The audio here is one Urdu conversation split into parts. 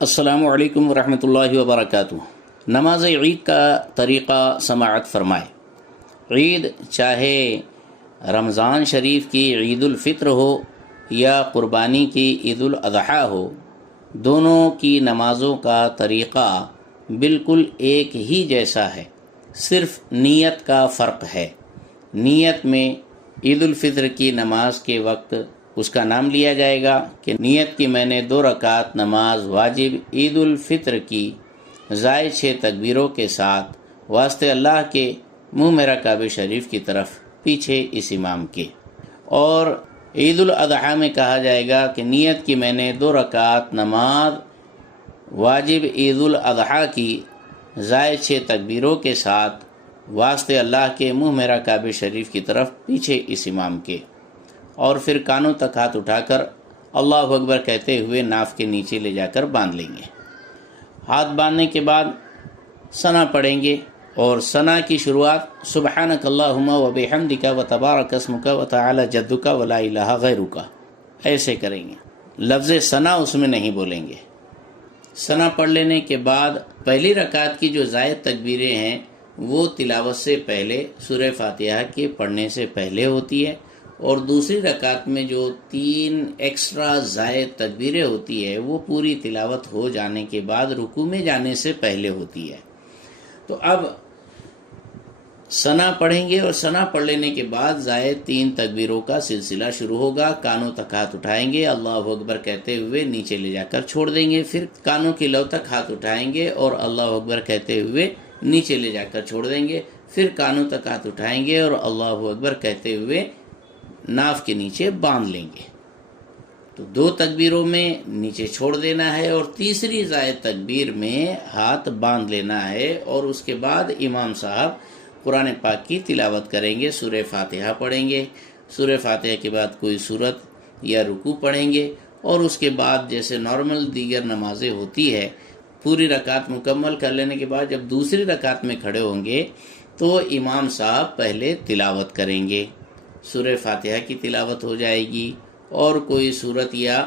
السلام علیکم ورحمۃ اللہ وبرکاتہ۔ نماز عید کا طریقہ سماعت فرمائے۔ عید چاہے رمضان شریف کی عید الفطر ہو یا قربانی کی عید الاضحیٰ ہو، دونوں کی نمازوں کا طریقہ بالکل ایک ہی جیسا ہے، صرف نیت کا فرق ہے۔ نیت میں عید الفطر کی نماز کے وقت اس کا نام لیا جائے گا کہ نیت کی میں نے 2 رکعت نماز واجب عید الفطر کی زائد 6 تکبیروں کے ساتھ واسطے اللہ کے منہ میرا کعبہ شریف کی طرف پیچھے اس امام کے۔ اور عید الاضحیٰ میں کہا جائے گا کہ نیت کی میں نے 2 رکعت نماز واجب عید الاضحیٰ کی زائد 6 تکبیروں کے ساتھ واسطے اللہ کے منہ میرا کعبہ شریف کی طرف پیچھے اس امام کے، اور پھر کانوں تک ہاتھ اٹھا کر اللہ اکبر کہتے ہوئے ناف کے نیچے لے جا کر باندھ لیں گے۔ ہاتھ باندھنے کے بعد ثنا پڑھیں گے، اور ثنا کی شروعات سبحانک اللہم و بحمدک و تبارک اسمک و تعالی جدک و لا الہ غیرک ایسے کریں گے۔ لفظ ثنا اس میں نہیں بولیں گے۔ ثنا پڑھ لینے کے بعد پہلی رکعت کی جو زائد تکبیریں ہیں وہ تلاوت سے پہلے سورہ فاتحہ کے پڑھنے سے پہلے ہوتی ہے، اور دوسری رکعت میں جو 3 ایکسٹرا زائد تکبیریں ہوتی ہے وہ پوری تلاوت ہو جانے کے بعد رکوع میں جانے سے پہلے ہوتی ہے۔ تو اب ثنا پڑھیں گے، اور ثنا پڑھ لینے کے بعد زائد 3 تکبیروں کا سلسلہ شروع ہوگا۔ کانوں تک ہاتھ اٹھائیں گے، اللہ اکبر کہتے ہوئے نیچے لے جا کر چھوڑ دیں گے، پھر کانوں کی لو تک ہاتھ اٹھائیں گے اور اللہ اکبر کہتے ہوئے نیچے لے جا کر چھوڑ دیں گے، پھر کانوں تک ہاتھ اٹھائیں گے اور اللہ اکبر کہتے ہوئے ناف کے نیچے باندھ لیں گے۔ تو 2 تکبیروں میں نیچے چھوڑ دینا ہے، اور تیسری زائد تکبیر میں ہاتھ باندھ لینا ہے، اور اس کے بعد امام صاحب قرآن پاک کی تلاوت کریں گے، سورہ فاتحہ پڑھیں گے، سورہ فاتحہ کے بعد کوئی سورت یا رکوع پڑھیں گے، اور اس کے بعد جیسے نارمل دیگر نمازیں ہوتی ہے پوری رکعت مکمل کر لینے کے بعد جب دوسری رکعت میں کھڑے ہوں گے تو امام صاحب پہلے تلاوت کریں گے، سورہ فاتحہ کی تلاوت ہو جائے گی اور کوئی سورت یا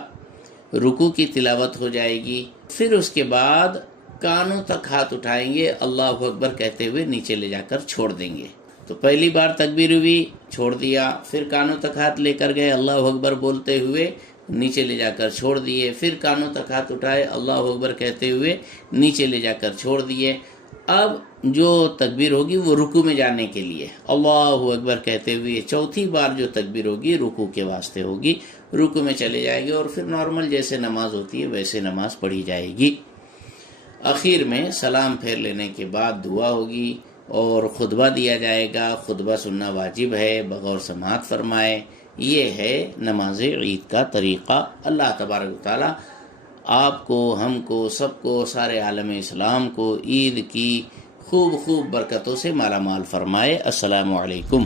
رکوع کی تلاوت ہو جائے گی، پھر اس کے بعد کانوں تک ہاتھ اٹھائیں گے، اللہ اکبر کہتے ہوئے نیچے لے جا کر چھوڑ دیں گے۔ تو پہلی بار تکبیر ہوئی، چھوڑ دیا، پھر کانوں تک ہاتھ لے کر گئے، اللہ اکبر بولتے ہوئے نیچے لے جا کر چھوڑ دیے، پھر کانوں تک ہاتھ اٹھائے، اللہ اکبر کہتے ہوئے نیچے لے جا کر چھوڑ دیے۔ اب جو تکبیر ہوگی وہ رکوع میں جانے کے لیے اللہ اکبر کہتے ہوئے چوتھی بار جو تکبیر ہوگی رکوع کے واسطے ہوگی، رکوع میں چلے جائے گی، اور پھر نارمل جیسے نماز ہوتی ہے ویسے نماز پڑھی جائے گی۔ آخر میں سلام پھیر لینے کے بعد دعا ہوگی اور خطبہ دیا جائے گا۔ خطبہ سننا واجب ہے، بغور سماعت فرمائے۔ یہ ہے نماز عید کا طریقہ۔ اللہ تبارک و تعالی آپ کو، ہم کو، سب کو، سارے عالم اسلام کو عید کی خوب برکتوں سے مالا مال فرمائے۔ السلام علیکم۔